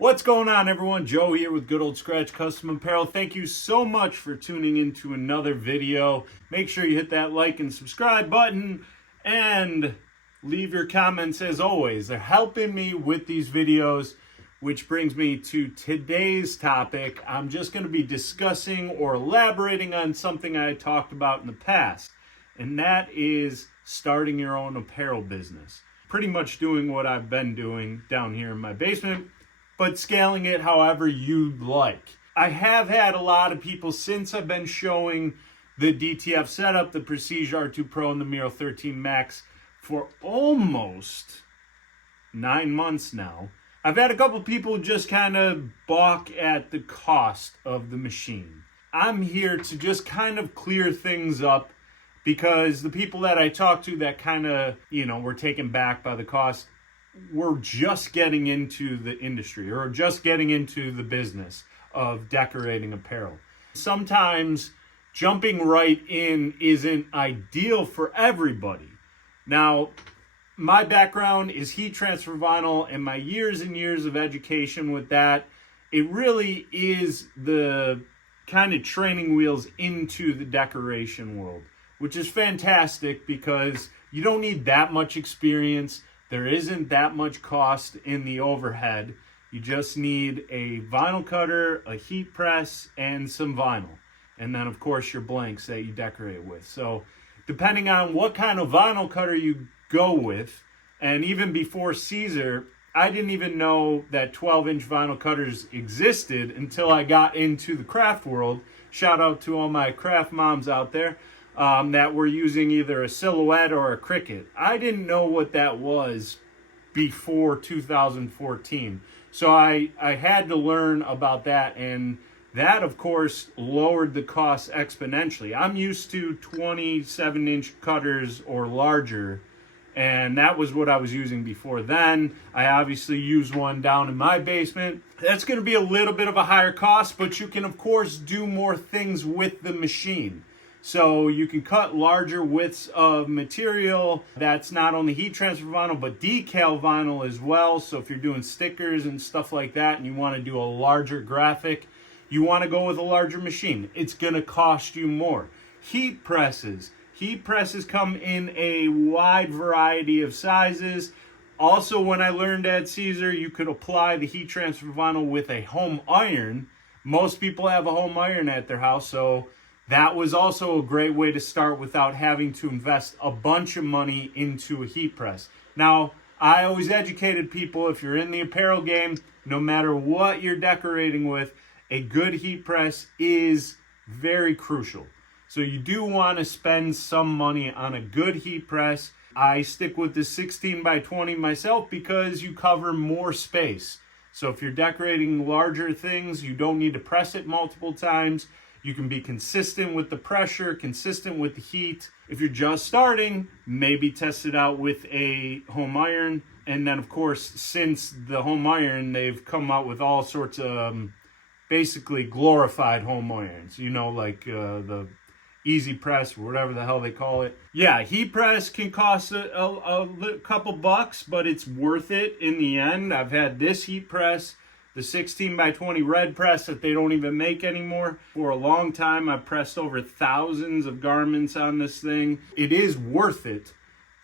What's going on, everyone? Joe here with Good Old Scratch Custom Apparel. Thank you so much for tuning into another video. Make sure you hit that like and subscribe button and leave your comments as always. They're helping me with these videos, which brings me to today's topic. I'm just going to be discussing or elaborating on something I talked about in the past, and that is starting your own apparel business. Pretty much doing what I've been doing down here in my basement, but scaling it however you'd like. I have had a lot of people since I've been showing the DTF setup, the Prestige R2 Pro and the Miro 13 Max for almost 9 months now. I've had a couple people just kind of balk at the cost of the machine. I'm here to just kind of clear things up because the people that I talk to that kind of, were taken back by the cost, we're just getting into the industry or just getting into the business of decorating apparel. Sometimes jumping right in isn't ideal for everybody. Now, my background is heat transfer vinyl, and my years and years of education with that, it really is the kind of training wheels into the decoration world, which is fantastic because you don't need that much experience. There isn't that much cost in the overhead. You just need a vinyl cutter, a heat press, and some vinyl. And then, of course, your blanks that you decorate with. So depending on what kind of vinyl cutter you go with, and even before Caesar, I didn't even know that 12-inch vinyl cutters existed until I got into the craft world. Shout out to all my craft moms out there. That were using either a Silhouette or a Cricut. I didn't know what that was before 2014. So I had to learn about that, and that, of course, lowered the cost exponentially. I'm used to 27-inch cutters or larger, and that was what I was using before then. I obviously use one down in my basement. That's going to be a little bit of a higher cost, but you can, of course, do more things with the machine. So you can cut larger widths of material. That's not only heat transfer vinyl, but decal vinyl as well. So if you're doing stickers and stuff like that and you want to do a larger graphic, you want to go with a larger machine. It's going to cost you more. Heat presses. Heat presses come in a wide variety of sizes. Also, when I learned at Caesar, you could apply the heat transfer vinyl with a home iron. Most people have a home iron at their house, so that was also a great way to start without having to invest a bunch of money into a heat press. Now, I always educated people, if you're in the apparel game, no matter what you're decorating with, a good heat press is very crucial. So you do want to spend some money on a good heat press. I stick with the 16 by 20 myself because you cover more space. So if you're decorating larger things, you don't need to press it multiple times. You can be consistent with the pressure, consistent with the heat. If you're just starting, maybe test it out with a home iron. And then, of course, since the home iron, they've come out with all sorts of basically glorified home irons. Like the Easy Press, or whatever the hell they call it. Yeah, heat press can cost a couple bucks, but it's worth it in the end. I've had this heat press, the 16 by 20 red press that they don't even make anymore. For a long time, I've pressed over thousands of garments on this thing. It is worth it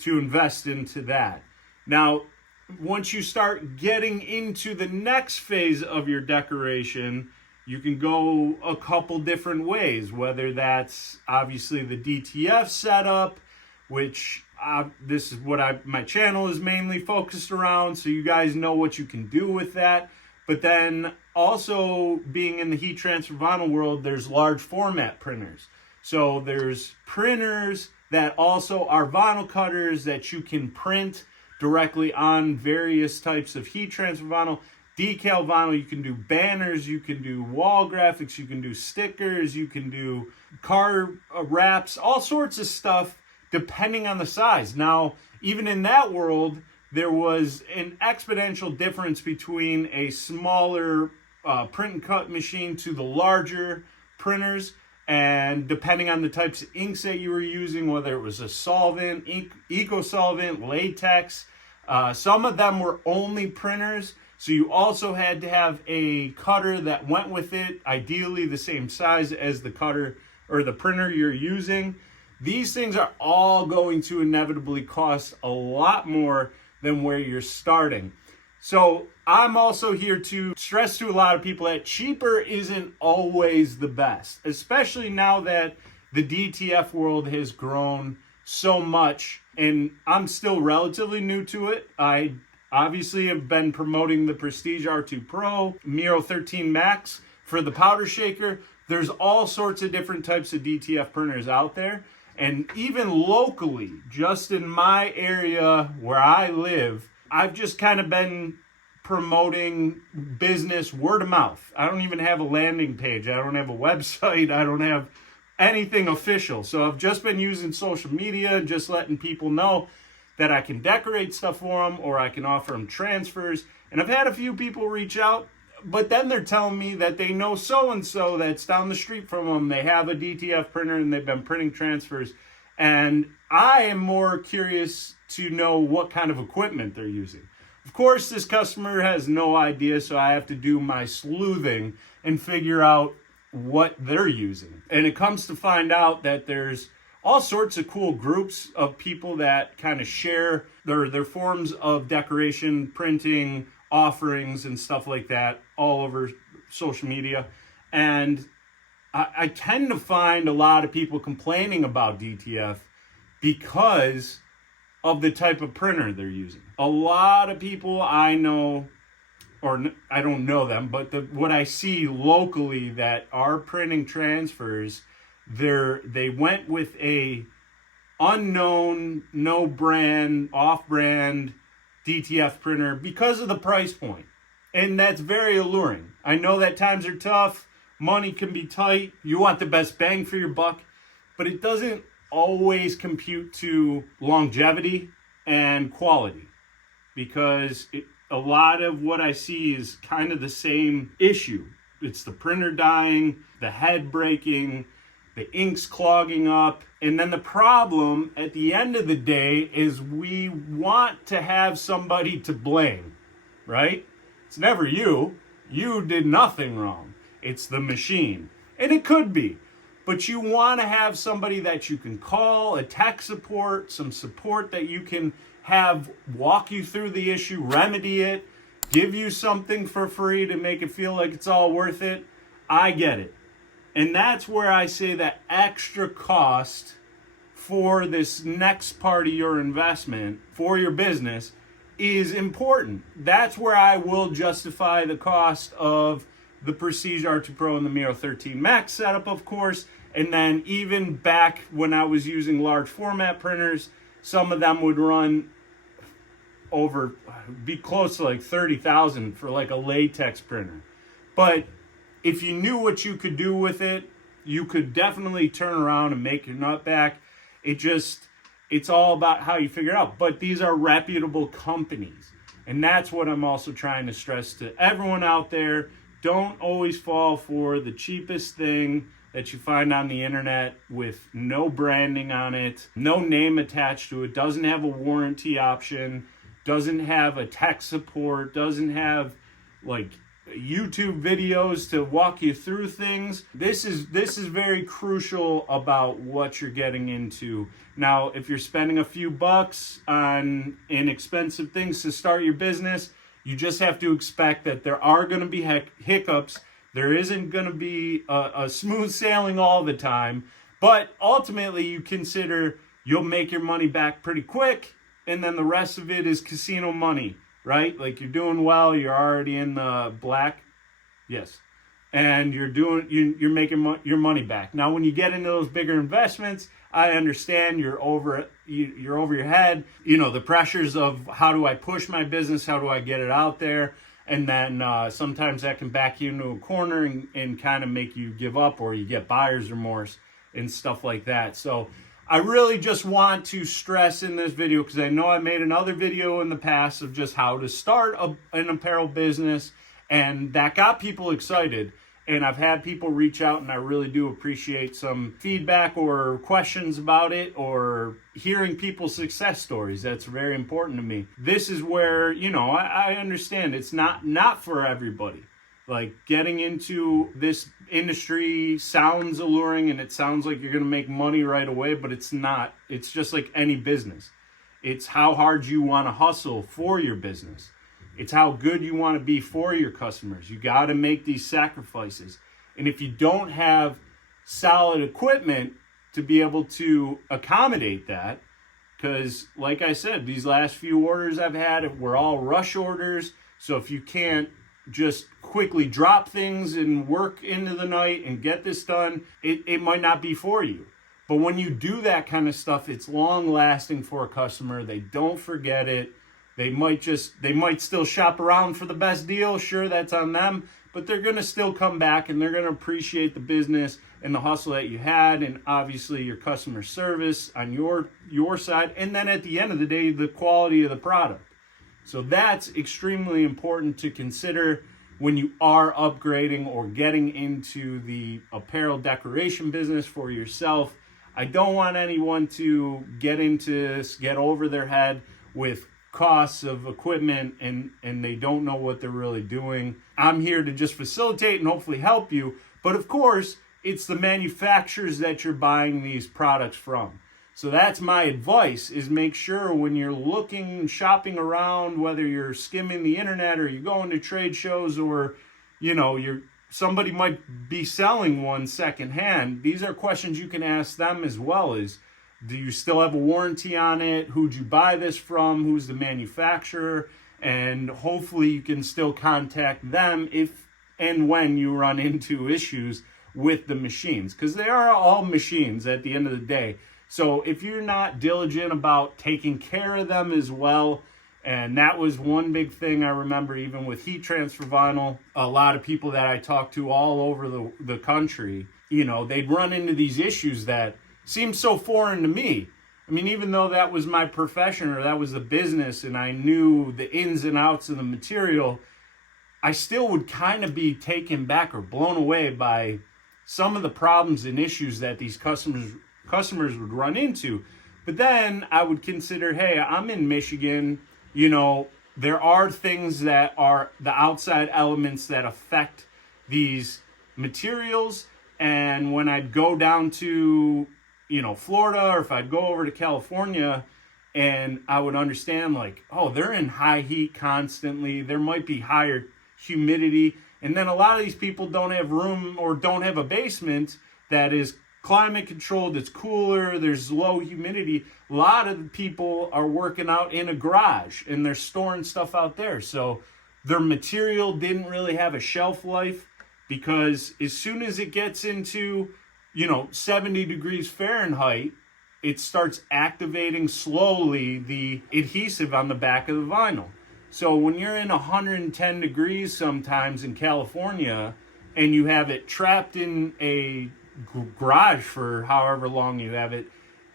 to invest into that. Now, once you start getting into the next phase of your decoration, you can go a couple different ways, whether that's obviously the DTF setup, which this is what my channel is mainly focused around, so you guys know what you can do with that. But then also being in the heat transfer vinyl world, there's large format printers. So there's printers that also are vinyl cutters that you can print directly on various types of heat transfer vinyl. Decal vinyl, you can do banners, you can do wall graphics, you can do stickers, you can do car wraps, all sorts of stuff depending on the size. Now, even in that world, there was an exponential difference between a smaller print and cut machine to the larger printers. And depending on the types of inks that you were using, whether it was a solvent, eco solvent, latex, some of them were only printers. So you also had to have a cutter that went with it, ideally the same size as the cutter or the printer you're using. These things are all going to inevitably cost a lot more than where you're starting. So I'm also here to stress to a lot of people that cheaper isn't always the best, especially now that the DTF world has grown so much, and I'm still relatively new to it. I obviously have been promoting the Prestige R2 Pro, Miro 13 Max for the powder shaker. There's all sorts of different types of DTF printers out there. And even locally, just in my area where I live, I've just kind of been promoting business word of mouth. I don't even have a landing page. I don't have a website. I don't have anything official. So I've just been using social media and just letting people know that I can decorate stuff for them or I can offer them transfers. And I've had a few people reach out, but then they're telling me that they know so-and-so that's down the street from them. They have a DTF printer and they've been printing transfers. And I am more curious to know what kind of equipment they're using. Of course, this customer has no idea, so I have to do my sleuthing and figure out what they're using. And it comes to find out that there's all sorts of cool groups of people that kind of share their forms of decoration, printing, offerings, and stuff like that all over social media. And I tend to find a lot of people complaining about DTF because of the type of printer they're using. A lot of people I know, or I don't know them, but what I see locally that are printing transfers, they went with a unknown, no brand, off-brand DTF printer because of the price point. And that's very alluring. I know that times are tough, money can be tight, you want the best bang for your buck, but it doesn't always compute to longevity and quality, because a lot of what I see is kind of the same issue. It's the printer dying, the head breaking, the ink's clogging up, and then the problem at the end of the day is we want to have somebody to blame, right? It's never you. You did nothing wrong. It's the machine. And it could be. But you want to have somebody that you can call, a tech support, some support that you can have walk you through the issue, remedy it, give you something for free to make it feel like it's all worth it. I get it. And that's where I say that extra cost for this next part of your investment, for your business, is important. That's where I will justify the cost of the Prestige R2 Pro and the Miro 13 Max setup, of course. And then even back when I was using large format printers, some of them would run be close to like $30,000 for like a latex printer. But if you knew what you could do with it, you could definitely turn around and make your nut back. It's all about how you figure it out. But these are reputable companies. And that's what I'm also trying to stress to everyone out there. Don't always fall for the cheapest thing that you find on the internet with no branding on it, no name attached to it, doesn't have a warranty option, doesn't have a tech support, doesn't have like YouTube videos to walk you through things. This is very crucial about what you're getting into. Now, if you're spending a few bucks on inexpensive things to start your business, you just have to expect that there are going to be hiccups. There isn't going to be a smooth sailing all the time. But ultimately, you consider you'll make your money back pretty quick, and then the rest of it is casino money, right? Like you're doing well, you're already in the black, yes, and you're making your money back. Now, when you get into those bigger investments, I understand you're over your head. You know, the pressures of how do I push my business, how do I get it out there, and then sometimes that can back you into a corner and kind of make you give up, or you get buyer's remorse and stuff like that. So I really just want to stress in this video, because I know I made another video in the past of just how to start an apparel business, and that got people excited. And I've had people reach out, and I really do appreciate some feedback or questions about it, or hearing people's success stories. That's very important to me. This is where, I understand it's not for everybody. Like, getting into this industry sounds alluring, and it sounds like you're going to make money right away, but it's not. It's just like any business. It's how hard you want to hustle for your business. It's how good you want to be for your customers. You got to make these sacrifices. And if you don't have solid equipment to be able to accommodate that, because like I said, these last few orders I've had were all rush orders. So if you can't just quickly drop things and work into the night and get this done, it might not be for you. But when you do that kind of stuff, it's long lasting for a customer. They don't forget it. They might still shop around for the best deal. Sure, that's on them, but they're going to still come back, and they're going to appreciate the business and the hustle that you had, and obviously your customer service on your side, and then at the end of the day, the quality of the product. So that's extremely important to consider when you are upgrading or getting into the apparel decoration business for yourself. I don't want anyone to get over their head with costs of equipment and they don't know what they're really doing. I'm here to just facilitate and hopefully help you. But of course, it's the manufacturers that you're buying these products from. So that's my advice, is make sure when you're shopping around, whether you're skimming the internet or you're going to trade shows, or somebody might be selling one secondhand. These are questions you can ask them as well. Is, do you still have a warranty on it? Who'd you buy this from? Who's the manufacturer? And hopefully you can still contact them if and when you run into issues with the machines, because they are all machines at the end of the day. So if you're not diligent about taking care of them as well, and that was one big thing I remember even with heat transfer vinyl, a lot of people that I talked to all over the country, they'd run into these issues that seemed so foreign to me. I mean, even though that was my profession or that was the business and I knew the ins and outs of the material, I still would kind of be taken back or blown away by some of the problems and issues that these customers would run into. But then I would consider, hey, I'm in Michigan, there are things that are the outside elements that affect these materials. And when I'd go down to Florida, or if I'd go over to California, and I would understand like, oh, they're in high heat constantly. There might be higher humidity. And then a lot of these people don't have room or don't have a basement that is climate controlled, it's cooler, there's low humidity. A lot of the people are working out in a garage and they're storing stuff out there. So their material didn't really have a shelf life, because as soon as it gets into 70 degrees Fahrenheit, it starts activating slowly the adhesive on the back of the vinyl. So when you're in 110 degrees sometimes in California and you have it trapped in a garage for however long you have it,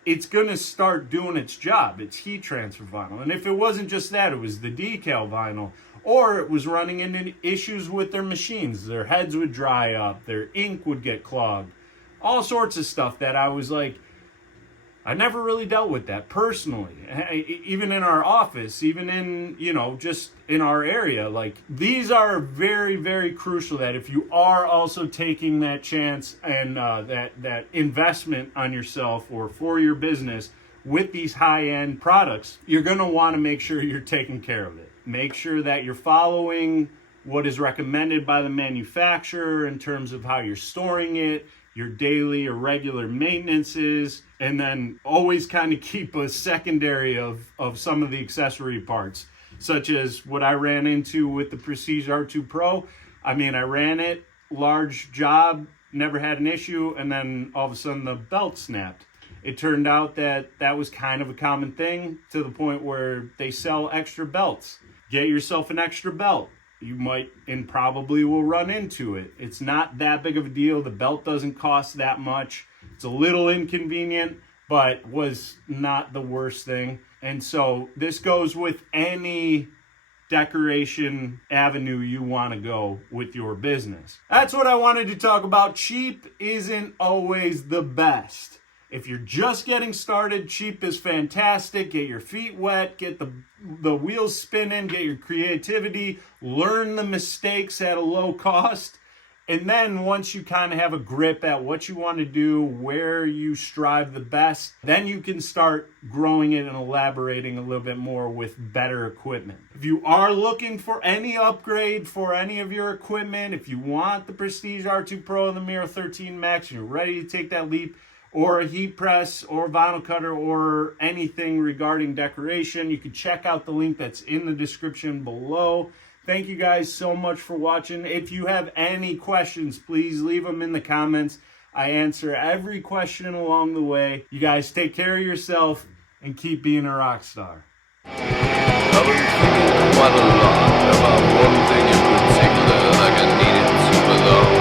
it's going to start doing its job. It's heat transfer vinyl. And if it wasn't just that, it was the decal vinyl, or it was running into issues with their machines. Their heads would dry up, their ink would get clogged, all sorts of stuff that I was like, I never really dealt with that personally. Even in our office, even in, just in our area, like these are very, very crucial, that if you are also taking that chance and that investment on yourself or for your business with these high-end products, you're going to want to make sure you're taking care of it. Make sure that you're following what is recommended by the manufacturer in terms of how you're storing it, your daily or regular maintenances, and then always kind of keep a secondary of some of the accessory parts, such as what I ran into with the Prestige R2 Pro. I mean, I ran it, large job, never had an issue, and then all of a sudden the belt snapped. It turned out that was kind of a common thing, to the point where they sell extra belts. Get yourself an extra belt. You might and probably will run into it. It's not that big of a deal. The belt doesn't cost that much. It's a little inconvenient, but was not the worst thing. And so this goes with any decoration avenue you want to go with your business. That's what I wanted to talk about. Cheap isn't always the best. If you're just getting started, cheap is fantastic. Get your feet wet, get the wheels spinning, get your creativity, learn the mistakes at a low cost. And then once you kind of have a grip at what you want to do, where you strive the best, then you can start growing it and elaborating a little bit more with better equipment. If you are looking for any upgrade for any of your equipment, if you want the Prestige R2 Pro and the Miro 13 Max, and you're ready to take that leap, or a heat press or vinyl cutter or anything regarding decoration, you can check out the link that's in the description below. Thank you guys so much for watching. If you have any questions, please leave them in the comments. I answer every question along the way. You guys take care of yourself and keep being a rock star. I've been thinking quite a lot about one thing in particular, like I need it super long.